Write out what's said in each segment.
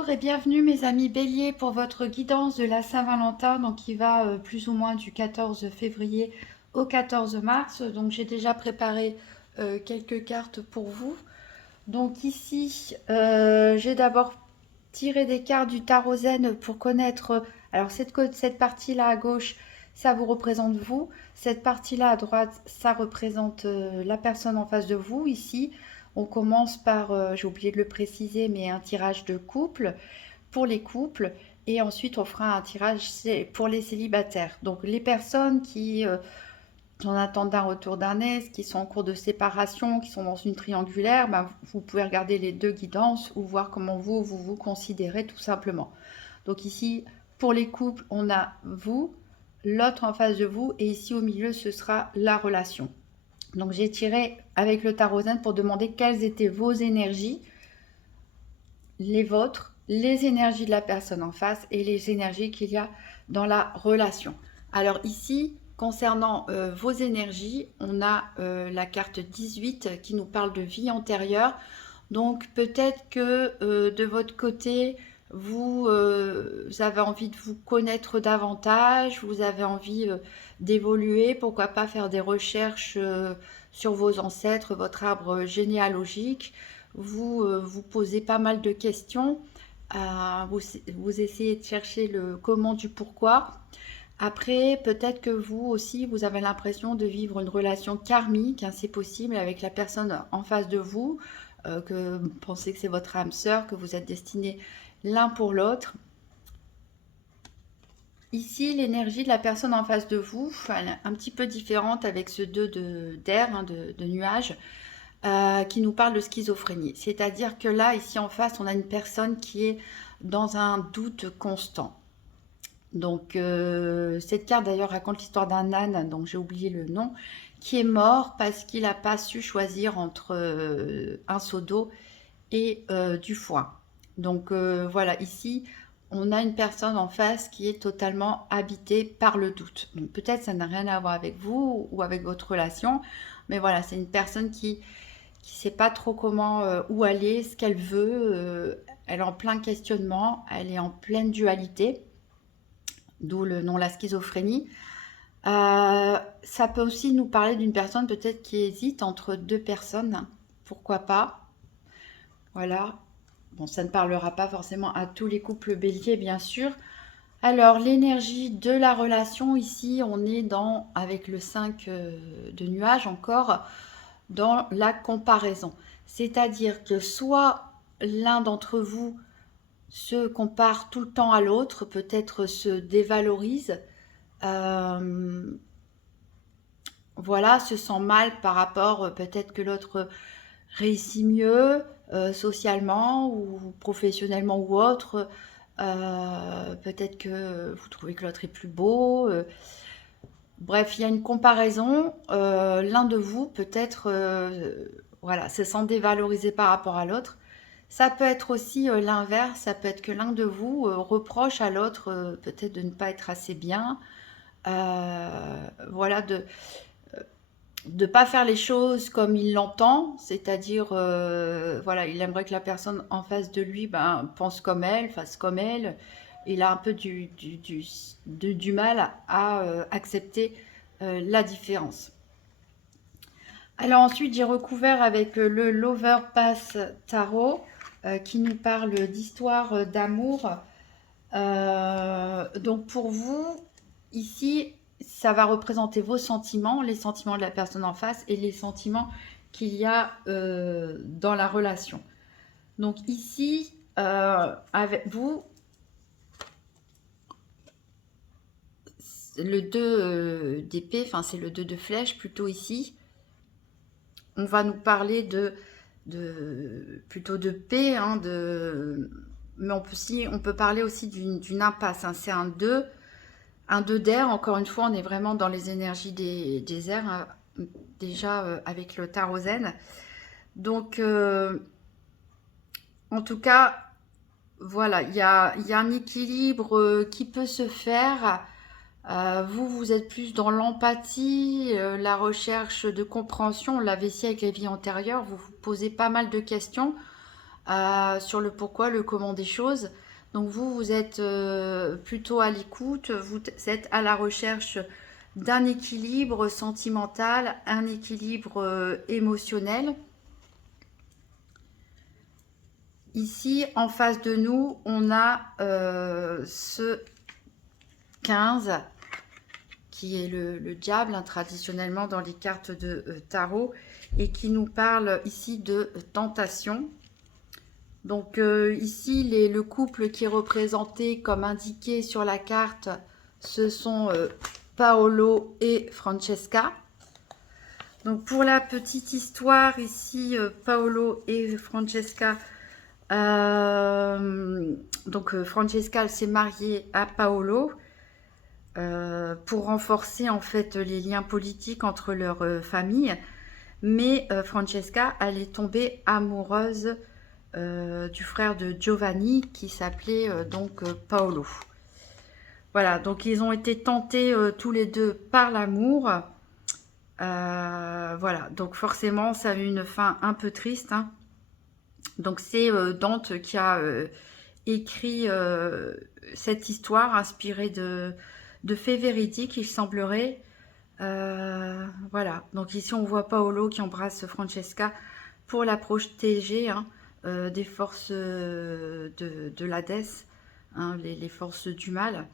Bonjour et bienvenue mes amis Bélier pour votre guidance de la Saint-Valentin, donc qui va plus ou moins du 14 février au 14 mars. Donc j'ai déjà préparé quelques cartes pour vous. Donc ici, j'ai d'abord tiré des cartes du tarot zen pour connaître. Alors cette partie-là à gauche, ça vous représente vous. Cette partie-là à droite, ça représente la personne en face de vous. Ici, on commence par, j'ai oublié de le préciser, mais un tirage de couple pour les couples. Et ensuite, on fera un tirage pour les célibataires. Donc les personnes qui en attente d'un retour d'un ex, qui sont en cours de séparation, qui sont dans une triangulaire, ben, vous pouvez regarder les deux guidances ou voir comment vous considérez tout simplement. Donc ici, pour les couples, on a vous, l'autre en face de vous, et ici au milieu, ce sera la relation. Donc j'ai tiré avec le tarot zen pour demander quelles étaient vos énergies, les vôtres, les énergies de la personne en face et les énergies qu'il y a dans la relation. Alors ici, concernant vos énergies, on a la carte 18 qui nous parle de vie antérieure. Donc peut-être que de votre côté, vous avez envie de vous connaître davantage, vous avez envie d'évoluer, pourquoi pas faire des recherches sur vos ancêtres, votre arbre généalogique. Vous vous posez pas mal de questions, vous essayez de chercher le comment du pourquoi. Après, peut-être que vous aussi, vous avez l'impression de vivre une relation karmique, hein, c'est possible, avec la personne en face de vous, que vous pensez que c'est votre âme sœur, que vous êtes destinés l'un pour l'autre. Ici, l'énergie de la personne en face de vous, elle est un petit peu différente avec ce 2 d'air, hein, de nuages, qui nous parle de schizophrénie. C'est-à-dire que là, ici en face, on a une personne qui est dans un doute constant. Donc, cette carte d'ailleurs raconte l'histoire d'un âne, donc j'ai oublié le nom, qui est mort parce qu'il n'a pas su choisir entre un seau d'eau et du foin. Donc voilà, ici, on a une personne en face qui est totalement habitée par le doute. Donc peut-être ça n'a rien à voir avec vous ou avec votre relation, mais voilà, c'est une personne qui ne sait pas trop comment, où aller, ce qu'elle veut. Elle est en plein questionnement, elle est en pleine dualité, d'où le nom la schizophrénie. Ça peut aussi nous parler d'une personne peut-être qui hésite entre deux personnes, pourquoi pas. Voilà. Bon, ça ne parlera pas forcément à tous les couples béliers, bien sûr. Alors, l'énergie de la relation, ici, on est dans, avec le 5 de nuages encore, dans la comparaison. C'est-à-dire que soit l'un d'entre vous se compare tout le temps à l'autre, peut-être se dévalorise, voilà, se sent mal par rapport, peut-être que l'autre réussit mieux socialement ou professionnellement ou autre. Peut-être que vous trouvez que l'autre est plus beau. Bref, il y a une comparaison. L'un de vous peut-être voilà, se sent dévalorisé par rapport à l'autre. Ça peut être aussi l'inverse, ça peut être que l'un de vous reproche à l'autre peut-être de ne pas être assez bien. Voilà, de ne pas faire les choses comme il l'entend, c'est-à-dire, voilà, il aimerait que la personne en face de lui pense comme elle, fasse comme elle. Il a un peu du mal à accepter la différence. Alors ensuite, j'ai recouvert avec le Lover Pass Tarot qui nous parle d'histoire d'amour. Donc pour vous, ici, ça va représenter vos sentiments, les sentiments de la personne en face et les sentiments qu'il y a dans la relation. Donc ici, avec vous, le 2 d'épée, enfin c'est le 2 de flèche plutôt ici. On va nous parler plutôt de paix, hein, mais on peut parler aussi d'une impasse, hein. C'est un 2 d'air, encore une fois, on est vraiment dans les énergies des airs, hein, déjà avec le tarot zen. Donc, en tout cas, voilà, il y a un équilibre qui peut se faire. Vous êtes plus dans l'empathie, la recherche de compréhension. On l'avait ici avec les vies antérieures, vous vous posez pas mal de questions. sur le pourquoi, le comment des choses. Donc vous êtes plutôt à l'écoute, vous êtes à la recherche d'un équilibre sentimental, un équilibre émotionnel. Ici, en face de nous, on a ce 15 qui est le diable, hein, traditionnellement dans les cartes de tarot, et qui nous parle ici de tentation. Donc ici, le couple qui est représenté comme indiqué sur la carte, ce sont Paolo et Francesca. Donc pour la petite histoire, ici, Paolo et Francesca, Francesca, elle s'est mariée à Paolo pour renforcer en fait les liens politiques entre leurs familles. Mais Francesca, elle est tombée amoureuse du frère de Giovanni qui s'appelait Paolo. Voilà, donc ils ont été tentés tous les deux par l'amour. Voilà, donc forcément ça a eu une fin un peu triste, hein. Donc c'est Dante qui a écrit cette histoire inspirée de faits véridiques, il semblerait. Voilà, donc ici on voit Paolo qui embrasse Francesca pour la protéger, hein, des forces de l'Hadès, hein, les forces du mal.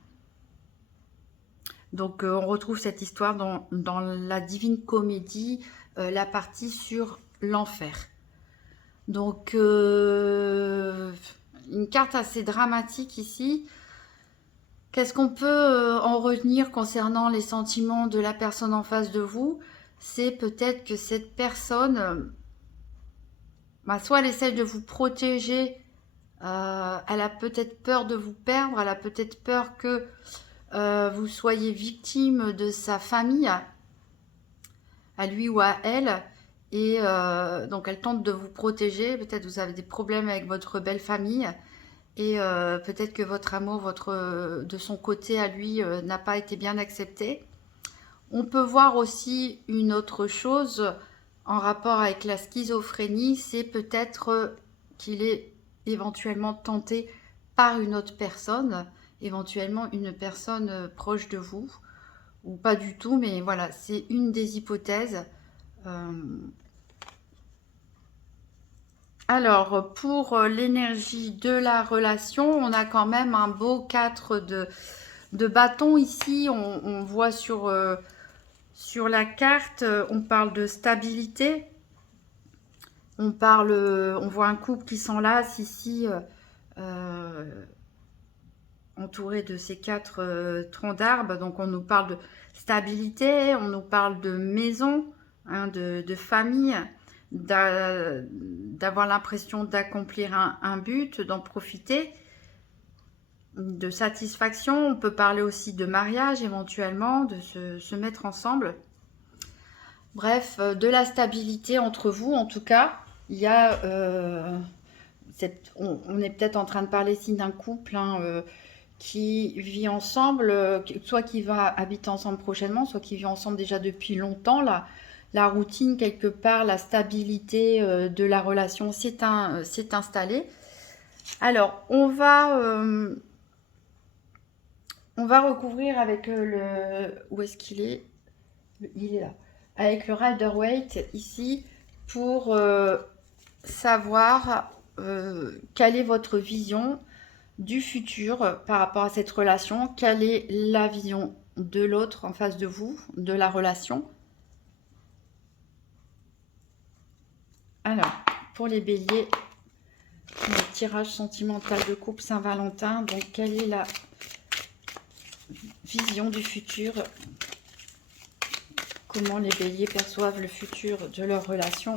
Donc on retrouve cette histoire dans la Divine Comédie, la partie sur l'enfer. Donc une carte assez dramatique ici. Qu'est-ce qu'on peut en retenir concernant les sentiments de la personne en face de vous? C'est peut-être que cette personne, soit elle essaie de vous protéger, elle a peut-être peur de vous perdre, elle a peut-être peur que vous soyez victime de sa famille, à lui ou à elle, et donc elle tente de vous protéger. Peut-être vous avez des problèmes avec votre belle famille, et peut-être que votre amour de son côté à lui n'a pas été bien accepté. On peut voir aussi une autre chose en rapport avec la schizophrénie, c'est peut-être qu'il est éventuellement tenté par une autre personne, éventuellement une personne proche de vous, ou pas du tout, mais voilà, c'est une des hypothèses. Alors, pour l'énergie de la relation, on a quand même un beau 4 de bâton ici. On voit sur la carte, on parle de stabilité. On voit un couple qui s'enlace ici, entouré de ces 4 troncs d'arbres. Donc, on nous parle de stabilité, on nous parle de maison, hein, de famille, d'avoir l'impression d'accomplir un but, d'en profiter, de satisfaction. On peut parler aussi de mariage éventuellement, de se mettre ensemble. Bref, de la stabilité entre vous en tout cas. Il y a, on est peut-être en train de parler ici d'un couple, hein, qui vit ensemble, soit qui va habiter ensemble prochainement, soit qui vit ensemble déjà depuis longtemps. La routine quelque part, la stabilité de la relation s'est installée. Alors, on va recouvrir avec où est-ce qu'il est? Il est là. Avec le Rider-Waite ici pour savoir quelle est votre vision du futur par rapport à cette relation, quelle est la vision de l'autre en face de vous, de la relation. Alors, pour les béliers, le tirage sentimental de couple Saint-Valentin, donc quelle est la vision du futur? Comment les béliers perçoivent le futur de leur relation?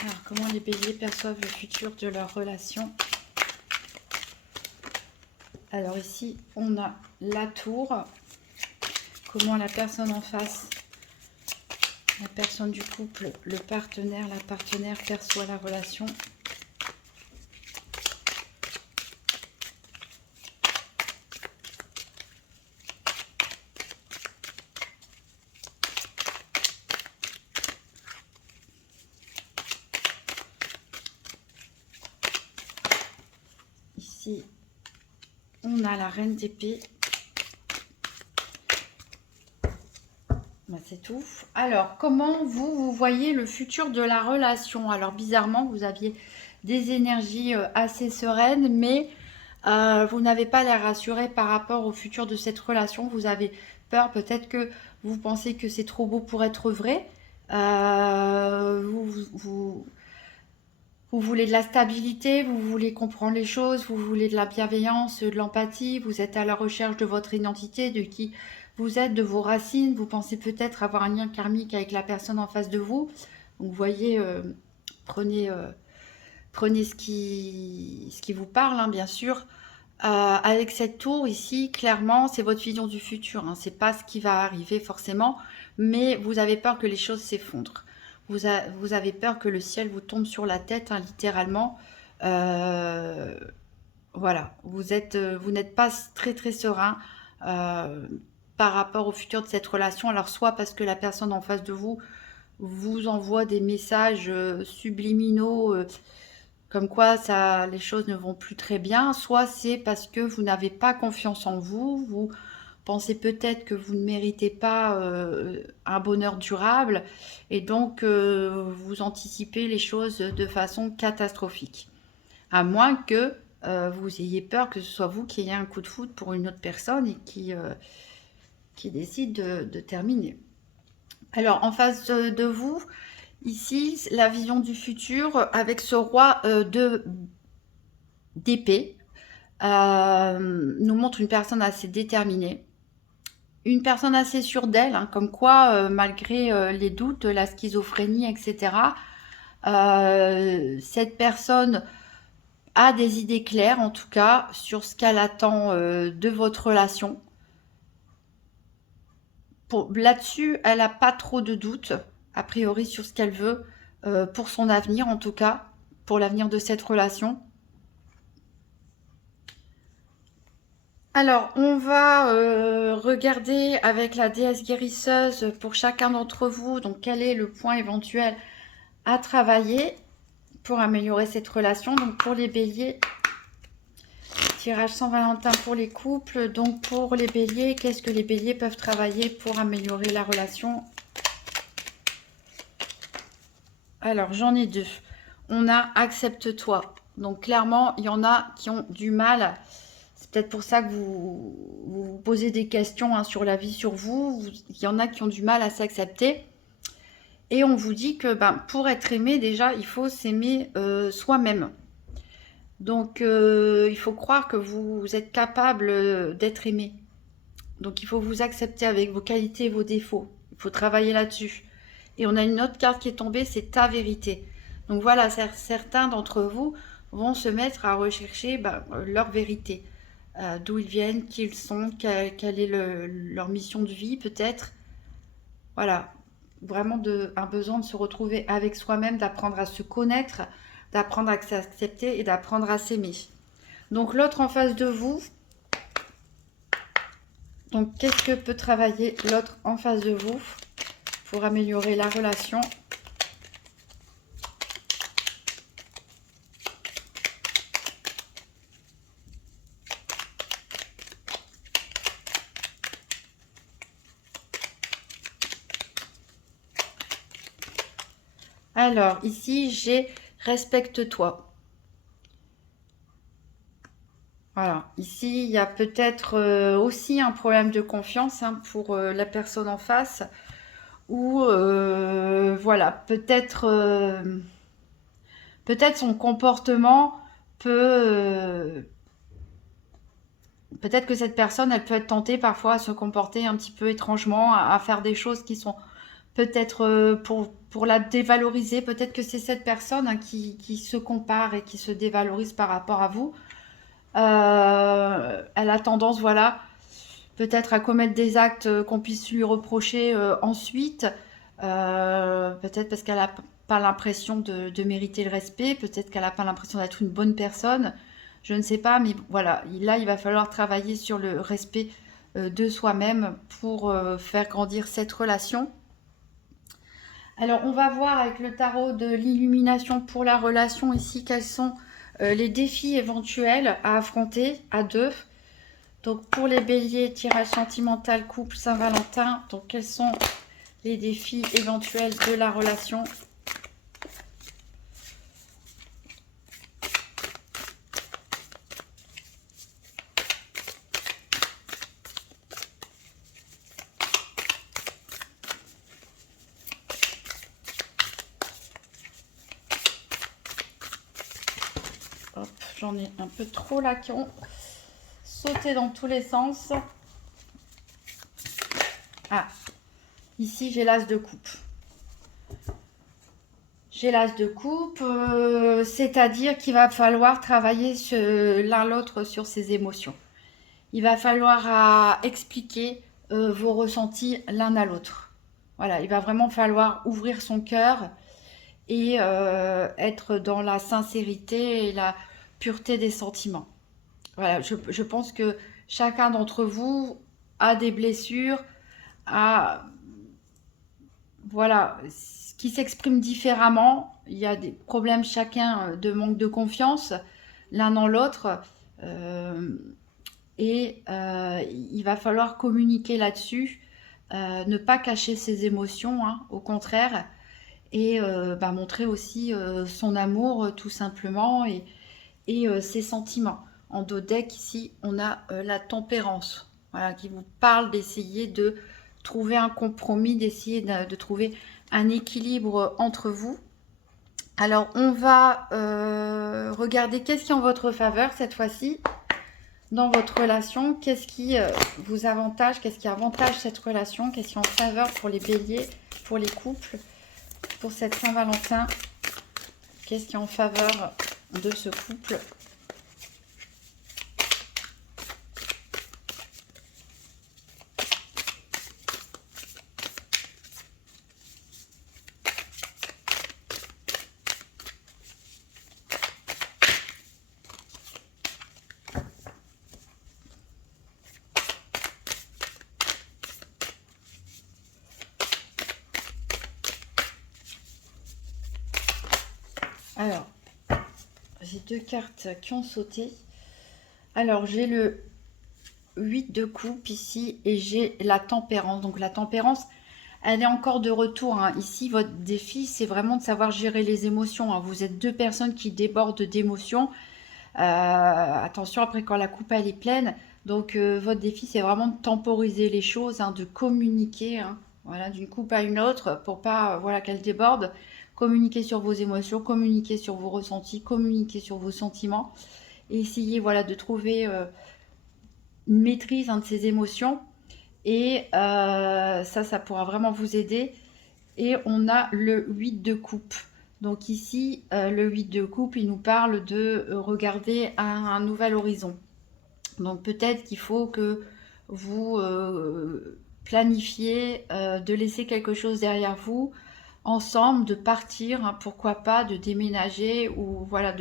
Alors, comment les béliers perçoivent le futur de leur relation? Alors ici, on a la tour. Comment la personne en face La personne du couple, le partenaire, la partenaire perçoit la relation. Ici, on a la reine d'épée. Ben, c'est tout. Alors, comment vous voyez le futur de la relation? Alors, bizarrement, vous aviez des énergies assez sereines, mais vous n'avez pas l'air rassuré par rapport au futur de cette relation. Vous avez peur, peut-être que vous pensez que c'est trop beau pour être vrai. Vous voulez de la stabilité, vous voulez comprendre les choses, vous voulez de la bienveillance, de l'empathie, vous êtes à la recherche de votre identité, de qui vous êtes, de vos racines, vous pensez peut-être avoir un lien karmique avec la personne en face de vous. Donc, vous voyez, prenez, prenez ce qui vous parle, hein, bien sûr. Avec cette tour ici, clairement, c'est votre vision du futur, hein. C'est pas ce qui va arriver forcément, mais vous avez peur que les choses s'effondrent. Vous avez peur que le ciel vous tombe sur la tête, hein, littéralement. Voilà, vous n'êtes pas très très serein par rapport au futur de cette relation. Alors, soit parce que la personne en face de vous vous envoie des messages subliminaux, comme quoi les choses ne vont plus très bien, soit c'est parce que vous n'avez pas confiance en vous, vous pensez peut-être que vous ne méritez pas un bonheur durable, et donc vous anticipez les choses de façon catastrophique. À moins que vous ayez peur que ce soit vous qui ayez un coup de foudre pour une autre personne et qui décide de terminer. Alors, en face de vous, ici, la vision du futur avec ce roi d'épée nous montre une personne assez déterminée, une personne assez sûre d'elle, hein, comme quoi, malgré les doutes, la schizophrénie, etc., cette personne a des idées claires, en tout cas, sur ce qu'elle attend de votre relation. Là-dessus, elle n'a pas trop de doutes, a priori, sur ce qu'elle veut pour son avenir, en tout cas, pour l'avenir de cette relation. Alors, on va regarder avec la déesse guérisseuse pour chacun d'entre vous, donc quel est le point éventuel à travailler pour améliorer cette relation. Donc, pour les béliers, tirage Saint-Valentin pour les couples. Donc, pour les béliers, qu'est-ce que les béliers peuvent travailler pour améliorer la relation? Alors, j'en ai deux. On a accepte-toi. Donc, clairement, il y en a qui ont du mal. C'est peut-être pour ça que vous posez des questions, hein, sur la vie, sur vous. Il y en a qui ont du mal à s'accepter. Et on vous dit que pour être aimé, déjà, il faut s'aimer soi-même. Donc, il faut croire que vous êtes capable d'être aimé. Donc, il faut vous accepter avec vos qualités et vos défauts. Il faut travailler là-dessus. Et on a une autre carte qui est tombée, c'est ta vérité. Donc voilà, certains d'entre vous vont se mettre à rechercher leur vérité. D'où ils viennent, qui ils sont, quelle est leur mission de vie peut-être. Voilà, vraiment un besoin de se retrouver avec soi-même, d'apprendre à se connaître, d'apprendre à s'accepter et d'apprendre à s'aimer. Donc l'autre en face de vous, donc qu'est-ce que peut travailler l'autre en face de vous pour améliorer la relation? Alors, ici, j'ai respecte-toi. Voilà, ici, il y a peut-être aussi un problème de confiance, hein, pour la personne en face. Ou, voilà, peut-être son comportement peut... peut-être que cette personne, elle peut être tentée parfois à se comporter un petit peu étrangement, à faire des choses qui sont peut-être pour la dévaloriser. Peut-être que c'est cette personne, hein, qui se compare et qui se dévalorise par rapport à vous. Elle a tendance, voilà, peut-être à commettre des actes qu'on puisse lui reprocher ensuite. Peut-être parce qu'elle n'a pas l'impression de mériter le respect, peut-être qu'elle n'a pas l'impression d'être une bonne personne, je ne sais pas, mais voilà, là il va falloir travailler sur le respect de soi-même pour faire grandir cette relation. Alors on va voir avec le tarot de l'illumination pour la relation ici quels sont les défis éventuels à affronter à deux. Donc pour les béliers, tirage sentimental, couple, Saint-Valentin, donc quels sont les défis éventuels de la relation? Hop, j'en ai un peu trop là qui ont sauté dans tous les sens. Ah, ici j'ai l'as de coupe. J'ai l'as de coupe, c'est-à-dire qu'il va falloir travailler l'un l'autre sur ses émotions. Il va falloir expliquer vos ressentis l'un à l'autre. Voilà, il va vraiment falloir ouvrir son cœur et être dans la sincérité et la pureté des sentiments. Voilà, je pense que chacun d'entre vous a des blessures, a voilà, qui s'expriment différemment. Il y a des problèmes chacun de manque de confiance l'un dans l'autre. Il va falloir communiquer là-dessus, ne pas cacher ses émotions, hein, au contraire, et montrer aussi son amour tout simplement et ses sentiments. En dos deck ici, on a la tempérance, voilà, qui vous parle d'essayer de trouver un compromis, d'essayer de trouver un équilibre entre vous. Alors, on va regarder qu'est-ce qui est en votre faveur cette fois-ci dans votre relation. Qu'est-ce qui vous avantage, qu'est-ce qui avantage cette relation, qu'est-ce qui est en faveur pour les béliers, pour les couples, pour cette Saint-Valentin. Qu'est-ce qui est en faveur de ce couple? Alors, j'ai deux cartes qui ont sauté. Alors, j'ai le 8 de coupe ici et j'ai la tempérance. Donc, la tempérance, elle est encore de retour, hein. Ici, votre défi, c'est vraiment de savoir gérer les émotions, hein. Vous êtes deux personnes qui débordent d'émotions. Attention, après, quand la coupe, elle est pleine. Donc, votre défi, c'est vraiment de temporiser les choses, hein, de communiquer, hein, voilà, d'une coupe à une autre pour pas voilà, qu'elle déborde. Communiquer sur vos émotions, communiquer sur vos ressentis, communiquer sur vos sentiments. Et essayer voilà, de trouver une maîtrise, hein, de ces émotions. Et ça pourra vraiment vous aider. Et on a le 8 de coupe. Donc ici, le 8 de coupe, il nous parle de regarder à un nouvel horizon. Donc peut-être qu'il faut que vous planifiez de laisser quelque chose derrière vous, ensemble, de partir, hein, pourquoi pas, de déménager ou voilà,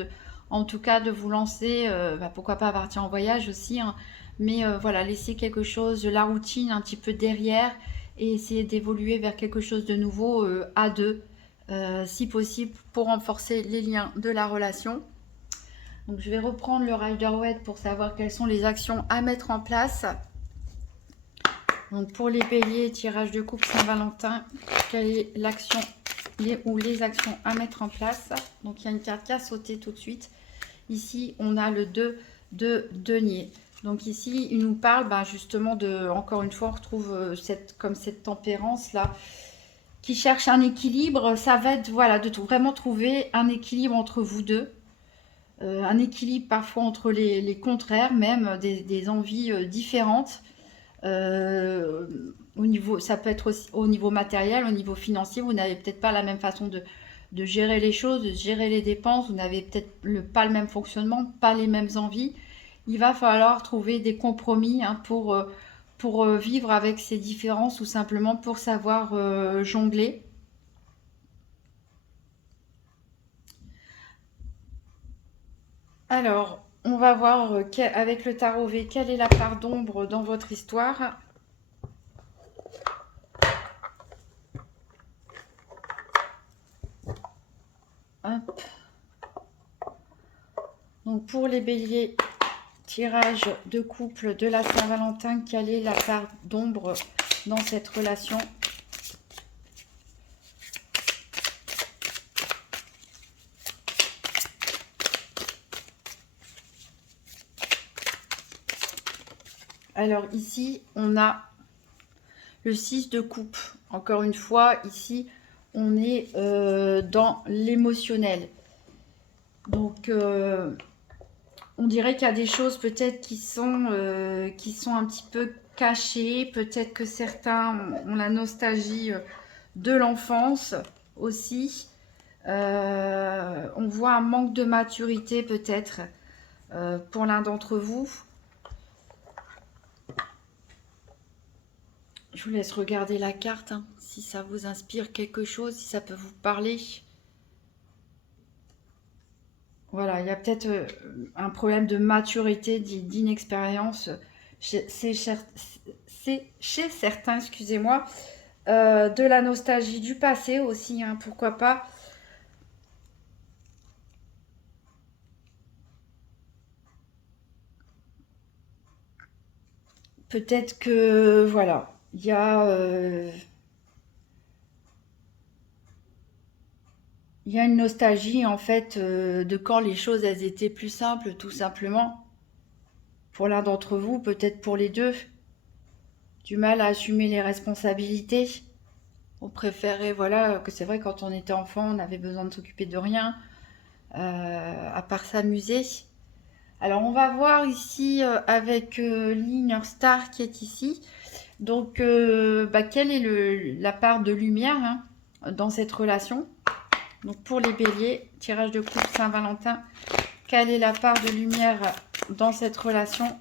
en tout cas de vous lancer, pourquoi pas partir en voyage aussi, hein, mais voilà, laisser quelque chose, de la routine un petit peu derrière et essayer d'évoluer vers quelque chose de nouveau à deux, si possible, pour renforcer les liens de la relation. Donc je vais reprendre le Rider-Waite pour savoir quelles sont les actions à mettre en place. Donc pour les béliers, tirage de coupe Saint-Valentin, quelle est l'action ou les actions à mettre en place? Donc il y a une carte qui a sauté tout de suite. Ici, on a le 2 de denier. Donc ici, il nous parle justement de, encore une fois, on retrouve cette tempérance-là qui cherche un équilibre. Ça va être voilà, de vraiment trouver un équilibre entre vous deux. Un équilibre parfois entre les contraires, même des envies différentes. Au niveau, ça peut être aussi au niveau matériel, au niveau financier, vous n'avez peut-être pas la même façon de gérer les choses, de gérer les dépenses, vous n'avez peut-être pas le même fonctionnement, pas les mêmes envies. Il va falloir trouver des compromis, hein, pour vivre avec ces différences ou simplement pour savoir jongler. Alors, on va voir avec le tarot V, quelle est la part d'ombre dans votre histoire. Hop. Donc, pour les béliers, tirage de couple de la Saint-Valentin, quelle est la part d'ombre dans cette relation? Alors ici, on a le 6 de coupe. Encore une fois, ici, on est dans l'émotionnel. Donc, on dirait qu'il y a des choses peut-être qui sont un petit peu cachées. Peut-être que certains ont la nostalgie de l'enfance aussi. On voit un manque de maturité peut-être pour l'un d'entre vous. Je vous laisse regarder la carte, hein, si ça vous inspire quelque chose, si ça peut vous parler. Voilà, il y a peut-être un problème de maturité, d'inexpérience. C'est chez certains, excusez-moi. De la nostalgie du passé aussi, hein, pourquoi pas. Peut-être que, voilà, il y a une nostalgie en fait de quand les choses elles étaient plus simples, tout simplement. Pour l'un d'entre vous, peut-être pour les deux, du mal à assumer les responsabilités. On préférait, voilà, que c'est vrai quand on était enfant, on avait besoin de s'occuper de rien, à part s'amuser. Alors on va voir ici avec l'Inner Star qui est ici. Donc quelle est la part de lumière, hein, dans cette relation? Donc pour les béliers, tirage de coupe Saint-Valentin, quelle est la part de lumière dans cette relation?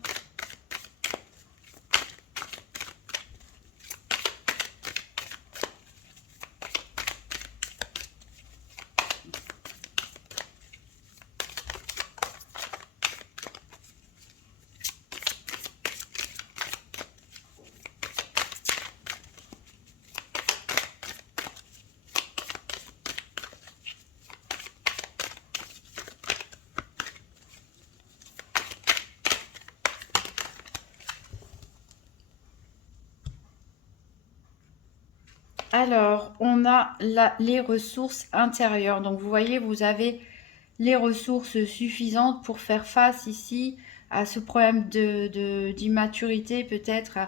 Alors, on a les ressources intérieures. Donc, vous voyez, vous avez les ressources suffisantes pour faire face ici à ce problème d'immaturité, peut-être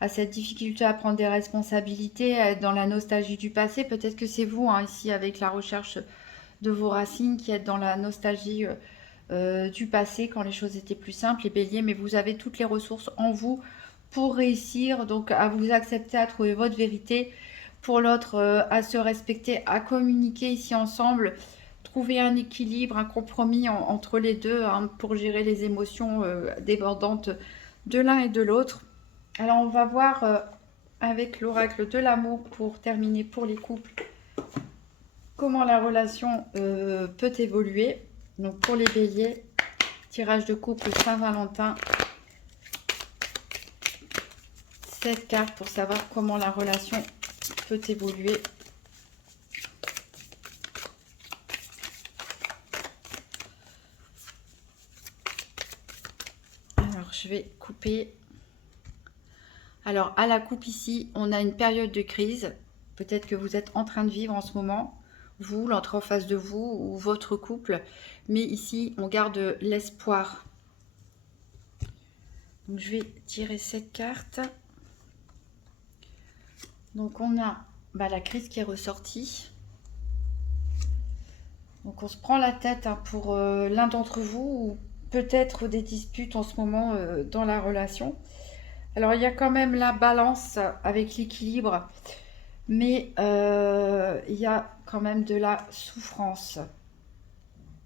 à cette difficulté à prendre des responsabilités, à être dans la nostalgie du passé. Peut-être que c'est vous, hein, ici, avec la recherche de vos racines, qui êtes dans la nostalgie du passé, quand les choses étaient plus simples, les béliers, mais vous avez toutes les ressources en vous pour réussir, donc à vous accepter, à trouver votre vérité, pour l'autre à se respecter, à communiquer ici ensemble, trouver un équilibre, un compromis entre les deux, hein, pour gérer les émotions débordantes de l'un et de l'autre. Alors on va voir avec l'oracle de l'amour pour terminer pour les couples comment la relation peut évoluer. Donc pour les béliers, tirage de couple Saint-Valentin, 7 cartes pour savoir comment la relation peut évoluer. Alors je vais couper. Alors à la coupe ici, on a une période de crise. Peut-être que vous êtes en train de vivre en ce moment, vous, l'autre en face de vous ou votre couple. Mais ici, on garde l'espoir. Donc je vais tirer cette carte. Donc on a la crise qui est ressortie. Donc on se prend la tête, hein, pour l'un d'entre vous, ou peut-être des disputes en ce moment dans la relation. Alors il y a quand même la balance avec l'équilibre, mais il y a quand même de la souffrance.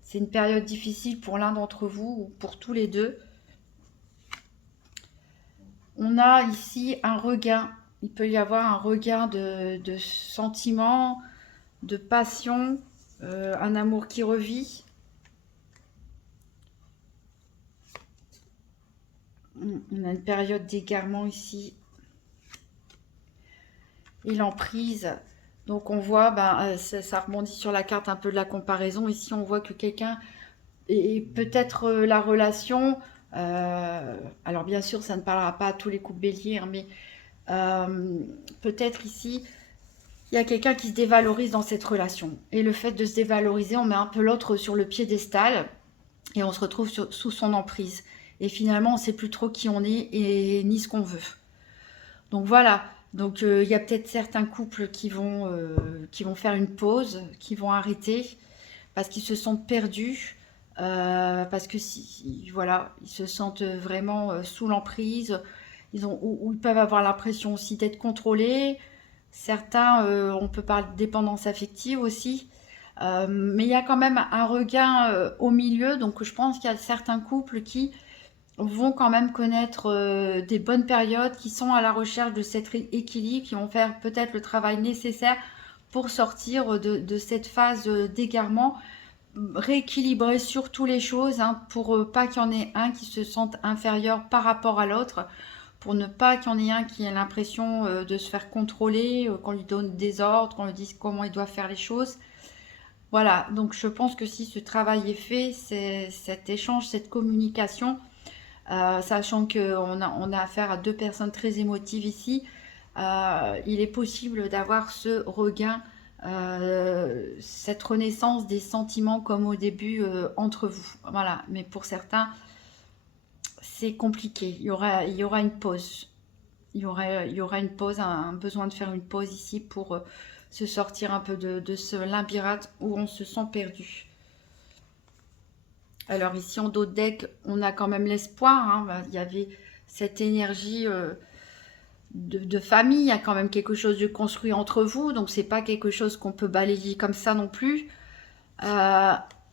C'est une période difficile pour l'un d'entre vous ou pour tous les deux. On a ici un regain. Il peut y avoir un regain de sentiments, de passion, un amour qui revit. On a une période d'égarement ici. Et l'emprise. Donc on voit, ça rebondit sur la carte un peu de la comparaison. Ici, on voit que quelqu'un, et peut-être la relation, alors bien sûr, ça ne parlera pas à tous les couples béliers, hein, mais peut-être ici, il y a quelqu'un qui se dévalorise dans cette relation. Et le fait de se dévaloriser, on met un peu l'autre sur le piédestal et on se retrouve sous son emprise. Et finalement, on ne sait plus trop qui on est et ni ce qu'on veut. Donc voilà, donc il y a peut-être certains couples qui vont faire une pause, qui vont arrêter parce qu'ils se sentent perdus, parce que voilà, ils se sentent vraiment sous l'emprise, ou ils peuvent avoir l'impression aussi d'être contrôlés. Certains, on peut parler de dépendance affective aussi, mais il y a quand même un regain au milieu, donc je pense qu'il y a certains couples qui vont quand même connaître des bonnes périodes, qui sont à la recherche de cet équilibre, qui vont faire peut-être le travail nécessaire pour sortir de cette phase d'égarement, rééquilibrer surtout les choses, hein, pour pas qu'il y en ait un qui se sente inférieur par rapport à l'autre, pour ne pas qu'il y en ait un qui ait l'impression de se faire contrôler, qu'on lui donne des ordres, qu'on lui dise comment il doit faire les choses. Voilà, donc je pense que si ce travail est fait, c'est cet échange, cette communication, sachant qu'on a affaire à deux personnes très émotives ici, il est possible d'avoir ce regain, cette renaissance des sentiments comme au début entre vous. Voilà, mais pour certains, c'est compliqué. Il y aura une pause. Il y aura une pause, un besoin de faire une pause ici pour se sortir un peu de ce labyrinthe où on se sent perdu. Alors ici en dos de deck, on a quand même l'espoir, hein. Il y avait cette énergie de famille, il y a quand même quelque chose de construit entre vous, donc c'est pas quelque chose qu'on peut balayer comme ça non plus.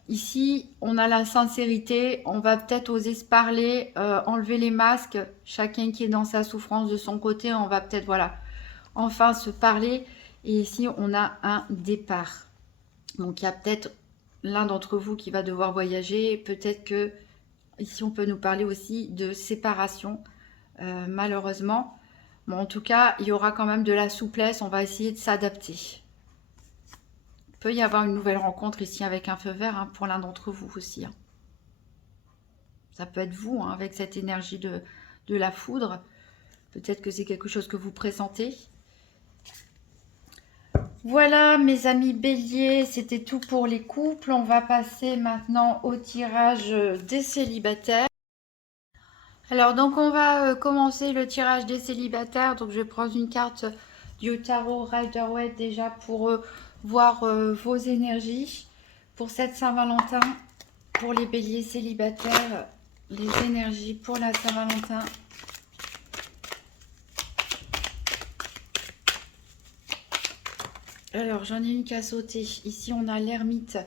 Ici, on a la sincérité, on va peut-être oser se parler, enlever les masques, chacun qui est dans sa souffrance de son côté, on va peut-être, voilà, enfin se parler. Et ici, on a un départ. Donc il y a peut-être l'un d'entre vous qui va devoir voyager. Peut-être que ici on peut nous parler aussi de séparation, malheureusement. Bon, en tout cas, il y aura quand même de la souplesse. On va essayer de s'adapter. Il peut y avoir une nouvelle rencontre ici avec un feu vert, hein, pour l'un d'entre vous aussi, hein. Ça peut être vous, hein, avec cette énergie de la foudre. Peut-être que c'est quelque chose que vous pressentez. Voilà mes amis béliers, c'était tout pour les couples. On va passer maintenant au tirage des célibataires. Alors donc on va commencer le tirage des célibataires. Donc je vais prendre une carte du tarot Rider-Waite déjà pour voir vos énergies pour cette Saint-Valentin. Pour les béliers célibataires, les énergies pour la Saint-Valentin. Alors, j'en ai une qui a sauté. Ici, on a l'ermite,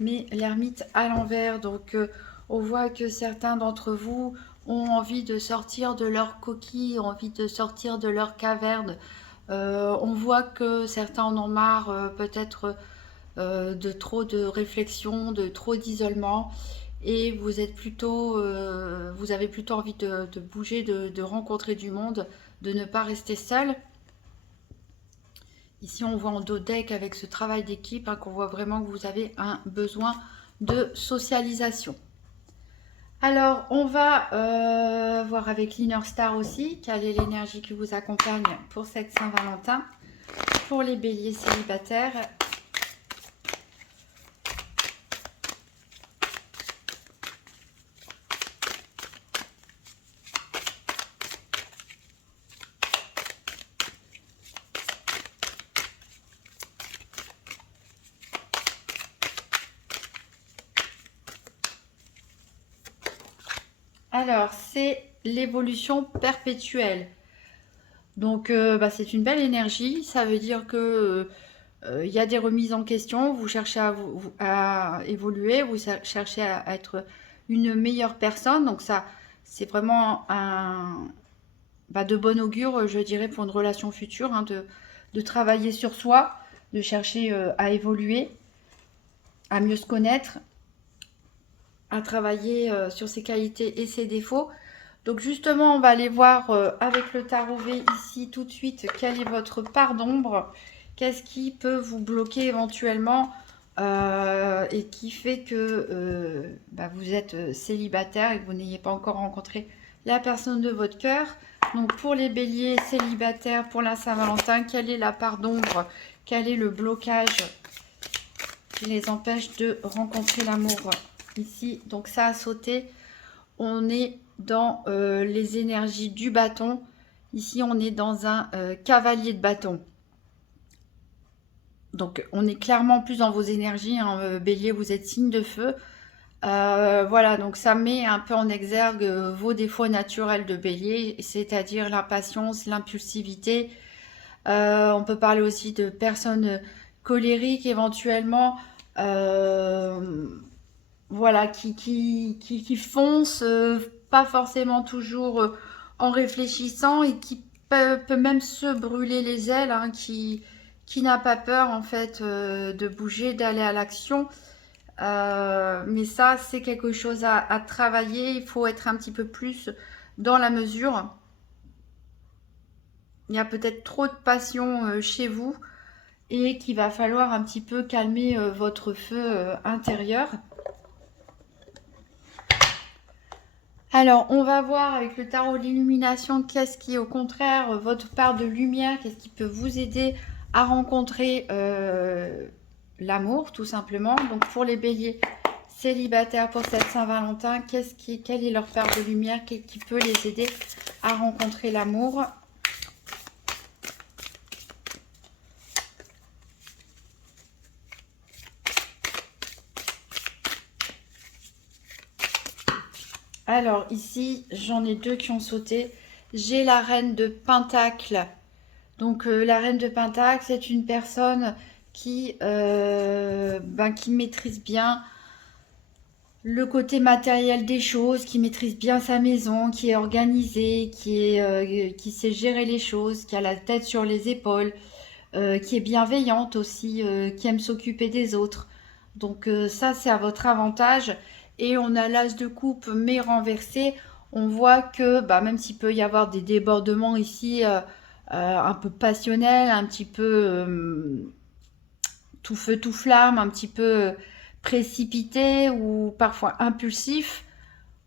mais l'ermite à l'envers. Donc, on voit que certains d'entre vous ont envie de sortir de leur coquille, ont envie de sortir de leur caverne. On voit que certains en ont marre, peut-être de trop de réflexion, de trop d'isolement. Et vous êtes plutôt, vous avez plutôt envie de bouger, de rencontrer du monde, de ne pas rester seul. Ici, on voit en dos deck avec ce travail d'équipe, hein, qu'on voit vraiment que vous avez un besoin de socialisation. Alors, on va voir avec l'Inner Star aussi, quelle est l'énergie qui vous accompagne pour cette Saint-Valentin, pour les béliers célibataires. Alors, c'est l'évolution perpétuelle. Donc, c'est une belle énergie. Ça veut dire que il y a des remises en question. Vous cherchez à évoluer, vous cherchez à être une meilleure personne. Donc, ça, c'est vraiment de bon augure, je dirais, pour une relation future, hein, de travailler sur soi, de chercher à évoluer, à mieux se connaître, à travailler sur ses qualités et ses défauts. Donc justement, on va aller voir avec le tarot V ici tout de suite quelle est votre part d'ombre. Qu'est-ce qui peut vous bloquer éventuellement et qui fait que vous êtes célibataire et que vous n'ayez pas encore rencontré la personne de votre cœur. Donc pour les béliers célibataires pour la Saint-Valentin, quelle est la part d'ombre? Quel est le blocage qui les empêche de rencontrer l'amour ici? Donc ça a sauté. On est dans les énergies du bâton. Ici, on est dans un cavalier de bâton. Donc, on est clairement plus dans vos énergies. Hein. Bélier, vous êtes signe de feu. Voilà, donc ça met un peu en exergue vos défauts naturels de bélier, c'est-à-dire l'impatience, l'impulsivité. On peut parler aussi de personnes colériques éventuellement. Voilà, qui foncent, pas forcément toujours en réfléchissant et qui peut même se brûler les ailes, hein, qui n'a pas peur en fait de bouger, d'aller à l'action. Mais ça, c'est quelque chose à travailler. Il faut être un petit peu plus dans la mesure. Il y a peut-être trop de passion chez vous et qu'il va falloir un petit peu calmer votre feu intérieur. Alors, on va voir avec le tarot de l'illumination qu'est-ce qui est au contraire votre part de lumière, qu'est-ce qui peut vous aider à rencontrer l'amour, tout simplement. Donc, pour les béliers célibataires pour cette Saint-Valentin, quelle est leur part de lumière, qui peut les aider à rencontrer l'amour? Alors ici, j'en ai deux qui ont sauté. J'ai la reine de Pentacle. Donc la reine de Pentacle, c'est une personne qui maîtrise bien le côté matériel des choses, qui maîtrise bien sa maison, qui est organisée, qui sait gérer les choses, qui a la tête sur les épaules, qui est bienveillante aussi, qui aime s'occuper des autres. Donc ça, c'est à votre avantage. Et on a l'as de coupe mais renversé. On voit que même s'il peut y avoir des débordements ici un peu passionnels, un petit peu tout feu tout flamme, un petit peu précipité ou parfois impulsif,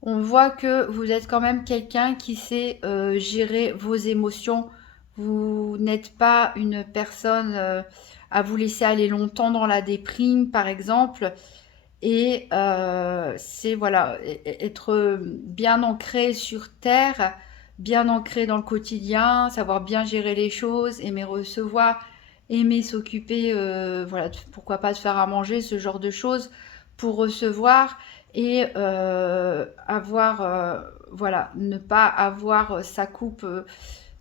on voit que vous êtes quand même quelqu'un qui sait gérer vos émotions. Vous n'êtes pas une personne à vous laisser aller longtemps dans la déprime, par exemple. Et c'est voilà, être bien ancré sur terre, bien ancré dans le quotidien, savoir bien gérer les choses, aimer recevoir, aimer s'occuper, voilà, pourquoi pas de faire à manger, ce genre de choses pour recevoir et avoir, voilà, ne pas avoir sa coupe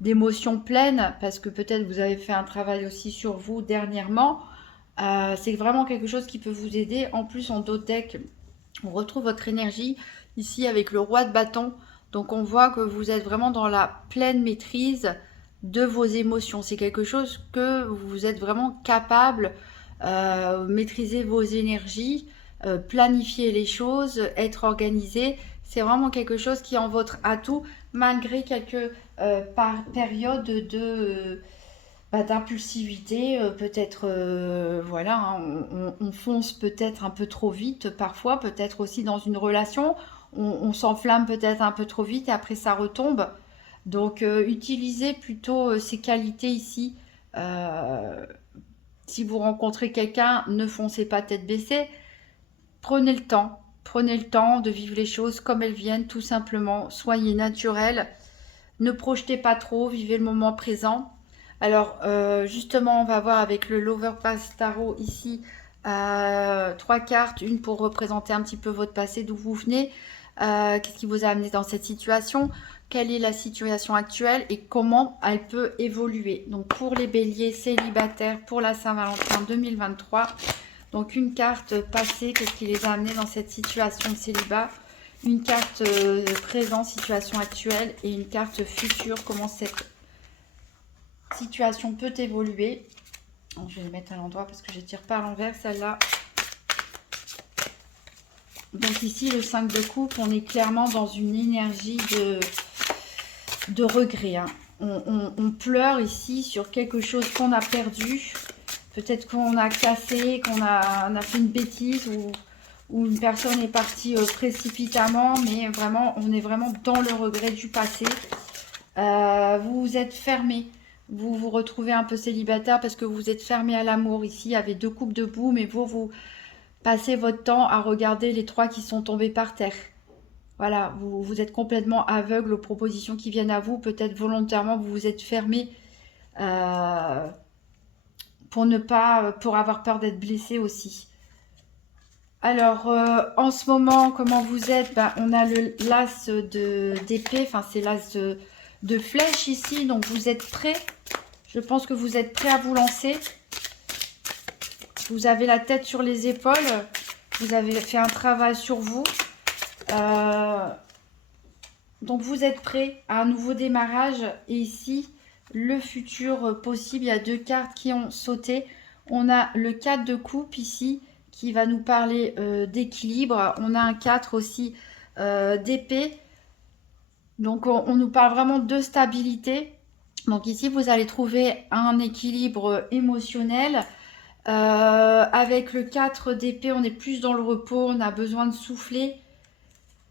d'émotions pleines parce que peut-être vous avez fait un travail aussi sur vous dernièrement. C'est vraiment quelque chose qui peut vous aider. En plus, en dos de deck, on retrouve votre énergie ici avec le roi de bâton. Donc, on voit que vous êtes vraiment dans la pleine maîtrise de vos émotions. C'est quelque chose que vous êtes vraiment capable, maîtriser vos énergies, planifier les choses, être organisé. C'est vraiment quelque chose qui est en votre atout, malgré quelques périodes de d'impulsivité, peut-être, voilà, hein, on fonce peut-être un peu trop vite parfois, peut-être aussi dans une relation, on s'enflamme peut-être un peu trop vite et après ça retombe. Donc, utilisez plutôt ces qualités ici. Euh, Si vous rencontrez quelqu'un, ne foncez pas tête baissée. Prenez le temps. Prenez le temps de vivre les choses comme elles viennent, tout simplement. Soyez naturel. Ne projetez pas trop, vivez le moment présent. Alors, justement, on va voir avec le l'Overpass Tarot ici, 3 cartes, une pour représenter un petit peu votre passé, d'où vous venez, qu'est-ce qui vous a amené dans cette situation, quelle est la situation actuelle et comment elle peut évoluer. Donc, pour les béliers célibataires, pour la Saint-Valentin 2023, donc une carte passée, qu'est-ce qui les a amenés dans cette situation de célibat, une carte présent, situation actuelle, et une carte future, comment cette situation peut évoluer. Donc, je vais les mettre à l'endroit parce que je ne tire pas à l'envers celle-là. Donc ici, le 5 de coupe, on est clairement dans une énergie de regret. Hein. On pleure ici sur quelque chose qu'on a perdu. Peut-être qu'on a cassé, qu'on a fait une bêtise ou une personne est partie précipitamment, mais vraiment, on est vraiment dans le regret du passé. Vous vous êtes fermé. Vous vous retrouvez un peu célibataire parce que vous êtes fermé à l'amour. Ici, il y avait 2 coupes debout, mais vous passez votre temps à regarder les 3 qui sont tombés par terre. Voilà, vous êtes complètement aveugle aux propositions qui viennent à vous. Peut-être volontairement, vous vous êtes fermé pour avoir peur d'être blessé aussi. Alors, en ce moment, comment vous êtes? On a l'as d'épée, enfin c'est l'as de flèche ici, donc vous êtes prêt. Je pense que vous êtes prêt à vous lancer. Vous avez la tête sur les épaules, vous avez fait un travail sur vous. Donc vous êtes prêt à un nouveau démarrage. Et ici, le futur possible, il y a 2 cartes qui ont sauté. On a le 4 de coupe ici, qui va nous parler d'équilibre. On a un 4 aussi d'épée. Donc on nous parle vraiment de stabilité. Donc ici, vous allez trouver un équilibre émotionnel. Avec le 4 d'épée, on est plus dans le repos, on a besoin de souffler.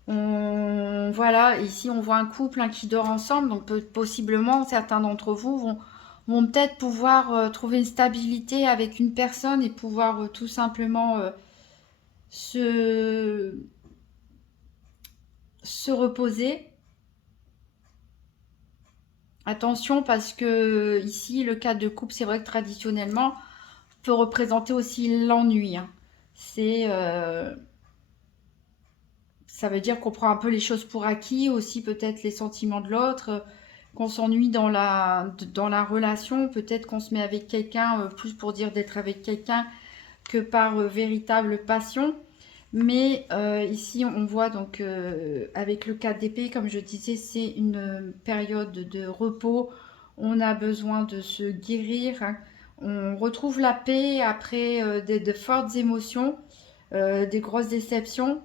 Voilà, ici on voit un couple qui dort ensemble, donc possiblement certains d'entre vous vont peut-être pouvoir trouver une stabilité avec une personne et pouvoir tout simplement se reposer. Attention parce que ici le 4 de coupe, c'est vrai que traditionnellement peut représenter aussi l'ennui. Hein. Ça veut dire qu'on prend un peu les choses pour acquis, aussi peut-être les sentiments de l'autre, qu'on s'ennuie dans la relation, peut-être qu'on se met avec quelqu'un plus pour dire d'être avec quelqu'un que par véritable passion. Mais ici on voit donc avec le 4 d'épée, comme je disais, c'est une période de repos. On a besoin de se guérir. Hein. On retrouve la paix après de fortes émotions, des grosses déceptions.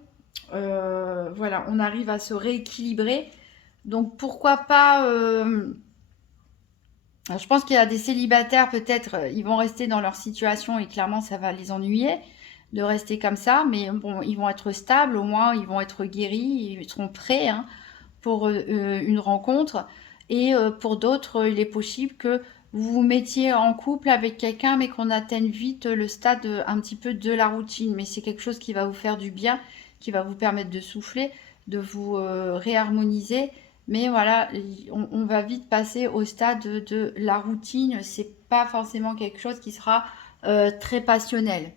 Voilà, on arrive à se rééquilibrer. Donc pourquoi pas... je pense qu'il y a des célibataires, peut-être, ils vont rester dans leur situation et clairement ça va les ennuyer de rester comme ça. Mais bon, ils vont être stables, au moins ils vont être guéris, ils seront prêts hein, pour une rencontre. Et pour d'autres, il est possible que vous vous mettiez en couple avec quelqu'un, mais qu'on atteigne vite le stade un petit peu de la routine. Mais c'est quelque chose qui va vous faire du bien, qui va vous permettre de souffler, de vous réharmoniser. Mais voilà, on va vite passer au stade de la routine. C'est pas forcément quelque chose qui sera très passionnel.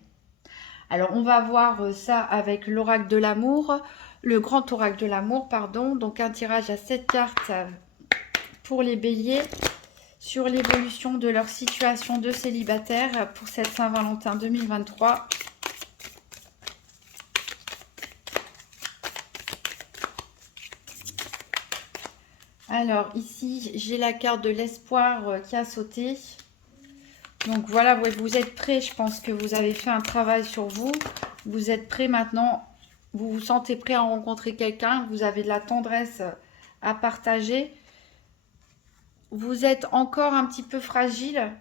Alors, on va voir ça avec l'oracle de l'amour, le grand oracle de l'amour, pardon. Donc, un tirage à 7 cartes pour les béliers sur l'évolution de leur situation de célibataire pour cette Saint-Valentin 2023. Alors, ici, j'ai la carte de l'espoir qui a sauté. Donc voilà, vous êtes prêts. Je pense que vous avez fait un travail sur vous. Vous êtes prêts maintenant. Vous vous sentez prêt à rencontrer quelqu'un. Vous avez de la tendresse à partager. Vous êtes encore un petit peu fragile.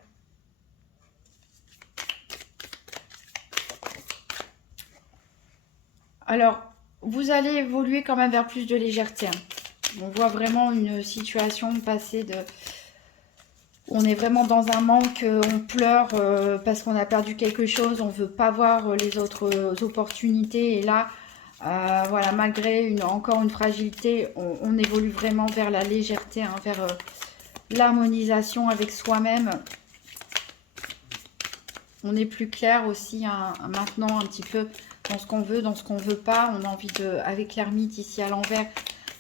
Alors, vous allez évoluer quand même vers plus de légèreté. On voit vraiment une situation passée de... On est vraiment dans un manque, on pleure parce qu'on a perdu quelque chose, on ne veut pas voir les autres opportunités. Et là, voilà, malgré encore une fragilité, on évolue vraiment vers la légèreté, hein, vers l'harmonisation avec soi-même. On est plus clair aussi hein, maintenant un petit peu dans ce qu'on veut, dans ce qu'on ne veut pas. On a envie de, avec l'ermite ici à l'envers,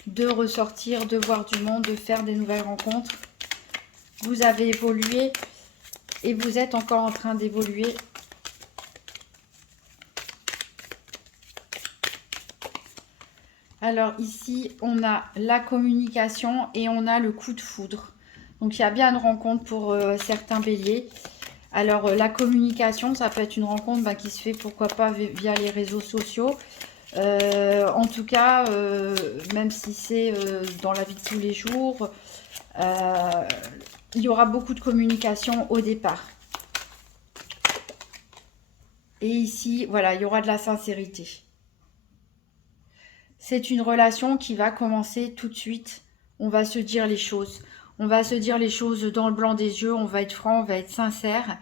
de ressortir, de voir du monde, de faire des nouvelles rencontres. Vous avez évolué et vous êtes encore en train d'évoluer. Alors ici, on a la communication et on a le coup de foudre. Donc il y a bien une rencontre pour certains béliers. Alors la communication, ça peut être une rencontre qui se fait pourquoi pas via les réseaux sociaux. En tout cas, même si c'est dans la vie de tous les jours, il y aura beaucoup de communication au départ. Et ici, voilà, il y aura de la sincérité. C'est une relation qui va commencer tout de suite. On va se dire les choses. On va se dire les choses dans le blanc des yeux. On va être franc, on va être sincère.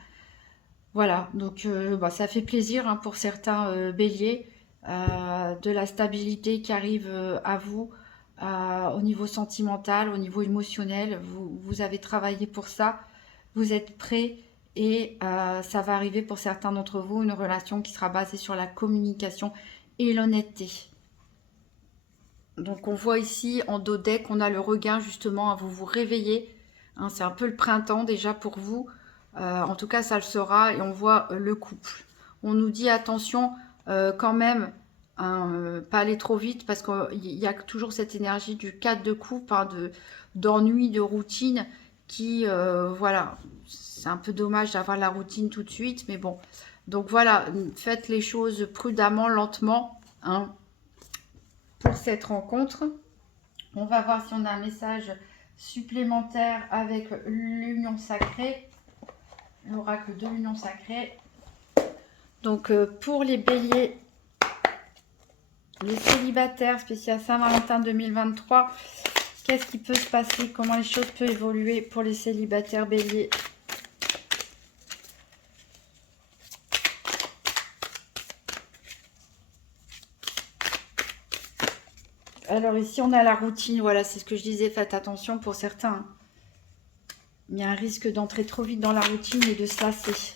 Voilà, donc ça fait plaisir hein, pour certains béliers. De la stabilité qui arrive à vous au niveau sentimental, au niveau émotionnel. Vous avez travaillé pour ça. Vous êtes prêts et ça va arriver pour certains d'entre vous. Une relation qui sera basée sur la communication et l'honnêteté. Donc on voit ici en dos deck, on a le regain justement à vous réveiller. Hein, c'est un peu le printemps déjà pour vous. En tout cas, ça le sera. Et on voit le couple. On nous dit attention quand même, hein, pas aller trop vite parce qu'il y a toujours cette énergie du 4 de coupe, hein, d'ennui, de routine qui, voilà, c'est un peu dommage d'avoir la routine tout de suite. Mais bon, donc voilà, faites les choses prudemment, lentement, hein, pour cette rencontre. On va voir si on a un message supplémentaire avec l'union sacrée, l'oracle de l'union sacrée. Donc pour les béliers, les célibataires, spécial Saint-Valentin 2023, qu'est-ce qui peut se passer? Comment les choses peuvent évoluer pour les célibataires béliers? Alors ici, on a la routine. Voilà, c'est ce que je disais. Faites attention pour certains. Il y a un risque d'entrer trop vite dans la routine et de se lasser.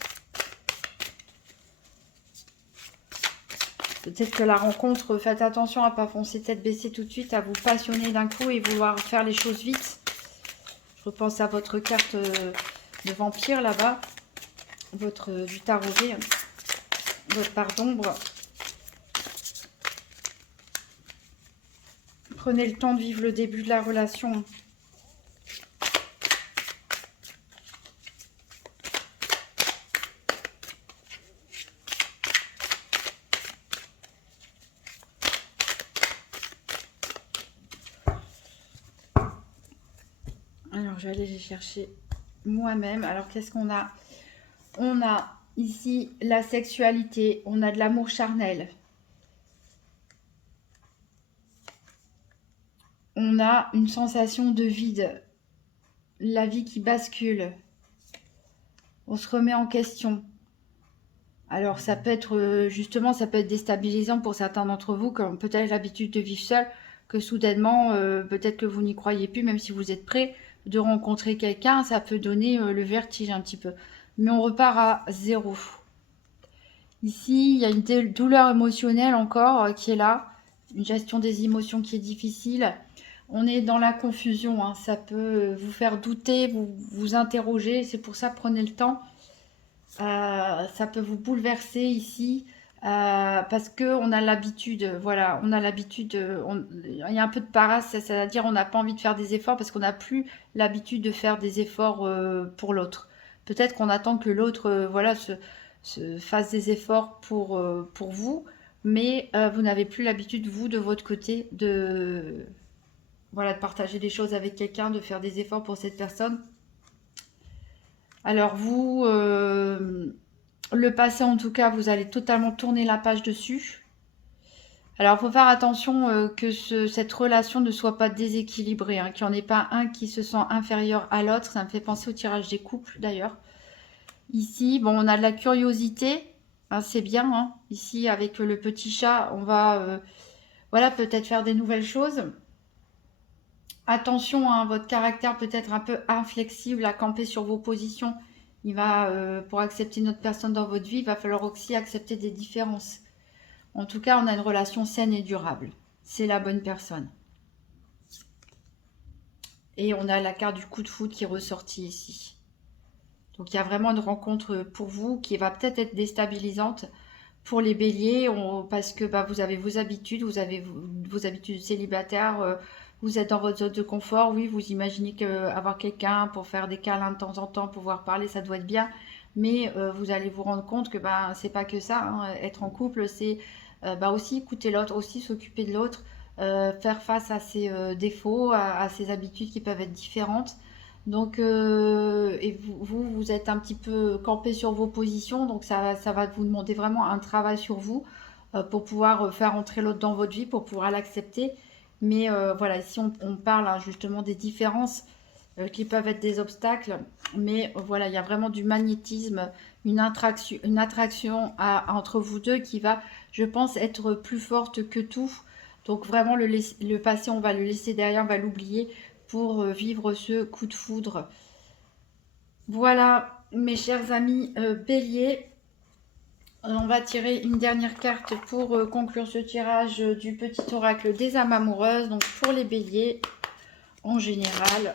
Peut-être que la rencontre, faites attention à ne pas foncer tête baissée tout de suite, à vous passionner d'un coup et vouloir faire les choses vite. Je repense à votre carte de vampire là-bas. Votre du tarot V. Votre part d'ombre. Prenez le temps de vivre le début de la relation. Alors, je vais aller les chercher moi-même. Alors, qu'est-ce qu'on a? On a ici la sexualité. On a de l'amour charnel. On a une sensation de vide. La vie qui bascule. On se remet en question. Alors, ça peut être, justement, ça peut être déstabilisant pour certains d'entre vous, comme peut-être l'habitude de vivre seul, que soudainement, peut-être que vous n'y croyez plus, même si vous êtes prêt de rencontrer quelqu'un, ça peut donner le vertige un petit peu. Mais on repart à zéro. Ici, il y a une douleur émotionnelle encore qui est là, une gestion des émotions qui est difficile. On est dans la confusion, hein. Ça peut vous faire douter, vous interroger, c'est pour ça prenez le temps. Ça peut vous bouleverser ici parce que on a l'habitude, voilà, on a l'habitude, il y a un peu de paresse, c'est-à-dire on n'a pas envie de faire des efforts parce qu'on n'a plus l'habitude de faire des efforts pour l'autre. Peut-être qu'on attend que l'autre, voilà, se fasse des efforts pour vous, mais vous n'avez plus l'habitude, vous, de votre côté, voilà, de partager des choses avec quelqu'un, de faire des efforts pour cette personne. Alors vous, le passé en tout cas, vous allez totalement tourner la page dessus. Alors il faut faire attention que cette relation ne soit pas déséquilibrée, hein, qu'il n'y en ait pas un qui se sent inférieur à l'autre. Ça me fait penser au tirage des couples d'ailleurs. Ici, bon, on a de la curiosité, hein, c'est bien. Hein. Ici, avec le petit chat, on va voilà, peut-être faire des nouvelles choses. Attention, hein, votre caractère peut être un peu inflexible à camper sur vos positions. Il va, pour accepter une autre personne dans votre vie, il va falloir aussi accepter des différences. En tout cas, on a une relation saine et durable. C'est la bonne personne. Et on a la carte du coup de foudre qui est ressortie ici. Donc, il y a vraiment une rencontre pour vous qui va peut-être être déstabilisante pour les béliers parce que bah, vous avez vos habitudes, vous avez vos habitudes célibataires, vous êtes dans votre zone de confort, oui, vous imaginez qu'avoir quelqu'un pour faire des câlins de temps en temps, pouvoir parler, ça doit être bien, mais vous allez vous rendre compte que bah, c'est pas que ça, hein. Être en couple, c'est bah aussi écouter l'autre, aussi s'occuper de l'autre, faire face à ses défauts, à ses habitudes qui peuvent être différentes. Donc, et vous êtes un petit peu campé sur vos positions, donc ça va vous demander vraiment un travail sur vous pour pouvoir faire entrer l'autre dans votre vie, pour pouvoir l'accepter. Mais voilà, ici on parle hein, justement des différences qui peuvent être des obstacles, mais voilà, il y a vraiment du magnétisme, une attraction entre vous deux qui va, je pense, être plus forte que tout. Donc vraiment, le passé, on va le laisser derrière, on va l'oublier pour vivre ce coup de foudre. Voilà, mes chers amis bélier, on va tirer une dernière carte pour conclure ce tirage du petit oracle des âmes amoureuses. Donc pour les béliers, en général,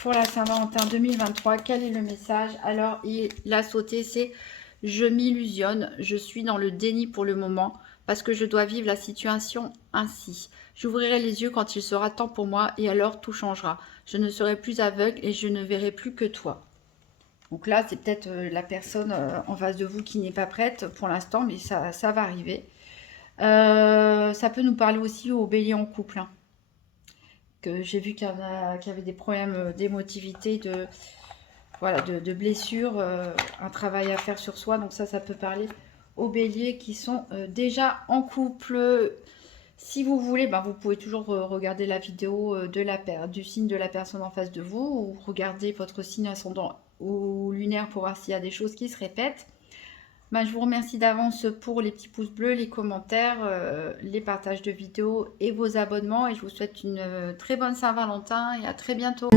pour la Saint-Valentin 2023, quel est le message? Alors, il a sauté, c'est « Je m'illusionne, je suis dans le déni pour le moment, parce que je dois vivre la situation ainsi. J'ouvrirai les yeux quand il sera temps pour moi, et alors tout changera. Je ne serai plus aveugle et je ne verrai plus que toi. » Donc là, c'est peut-être la personne en face de vous qui n'est pas prête pour l'instant, mais ça va arriver. Ça peut nous parler aussi aux béliers en couple, hein. Que j'ai vu qu'il y avait des problèmes d'émotivité, voilà, de blessures, un travail à faire sur soi. Donc ça peut parler aux béliers qui sont déjà en couple. Si vous voulez, ben, vous pouvez toujours regarder la vidéo du signe de la personne en face de vous, ou regarder votre signe ascendant ou lunaire pour voir s'il y a des choses qui se répètent. Ben, je vous remercie d'avance pour les petits pouces bleus, les commentaires, les partages de vidéos et vos abonnements. Et je vous souhaite une très bonne Saint-Valentin et à très bientôt.